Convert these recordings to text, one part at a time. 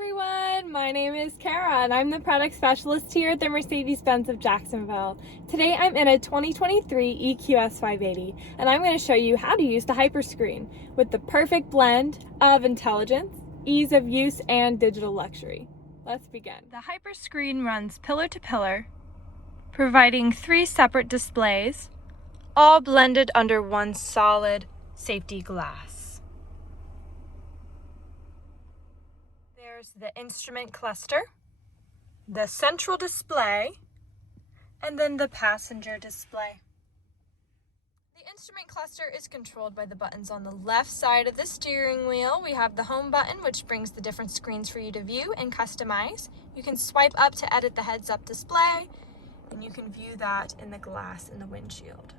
everyone, my name is Kara and I'm the product specialist here at the Mercedes-Benz of Jacksonville. Today I'm in a 2023 EQS 580 and I'm going to show you how to use the Hyperscreen with the perfect blend of intelligence, ease of use, and digital luxury. Let's begin. The Hyperscreen runs pillar to pillar, providing 3 separate displays, all blended under one solid safety glass. There's the instrument cluster, the central display, and then the passenger display. The instrument cluster is controlled by the buttons on the left side of the steering wheel. We have the home button, which brings the different screens for you to view and customize. You can swipe up to edit the heads-up display, and you can view that in the glass in the windshield.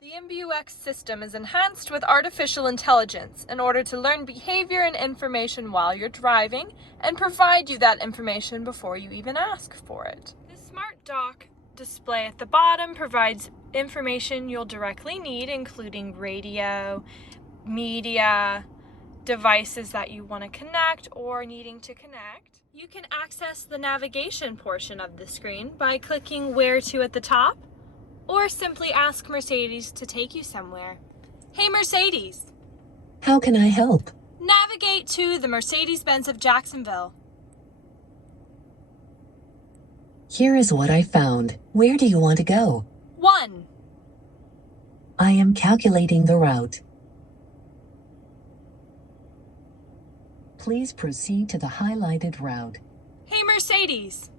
The MBUX system is enhanced with artificial intelligence in order to learn behavior and information while you're driving and provide you that information before you even ask for it. The Smart Dock display at the bottom provides information you'll directly need, including radio, media, devices that you want to connect or needing to connect. You can access the navigation portion of the screen by clicking Where To at the top, or simply ask Mercedes to take you somewhere. Hey Mercedes! How can I help? Navigate to the Mercedes-Benz of Jacksonville. Here is what I found. Where do you want to go? 1. I am calculating the route. Please proceed to the highlighted route. Hey Mercedes!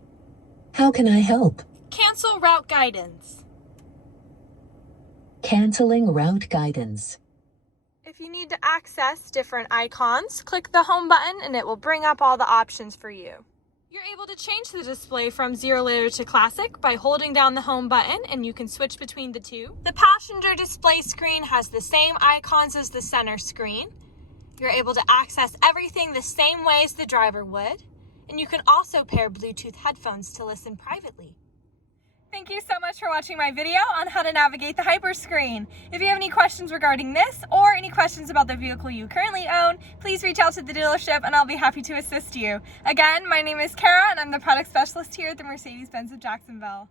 How can I help? Cancel route guidance. Canceling route guidance. If you need to access different icons, click the home button and it will bring up all the options for you. You're able to change the display from 0 liter to classic by holding down the home button, and you can switch between the two. The passenger display screen has the same icons as the center screen. You're able to access everything the same way as the driver would, and you can also pair Bluetooth headphones to listen privately. Thank you so much for watching my video on how to navigate the Hyperscreen. If you have any questions regarding this or any questions about the vehicle you currently own, please reach out to the dealership and I'll be happy to assist you. Again, my name is Kara and I'm the product specialist here at the Mercedes-Benz of Jacksonville.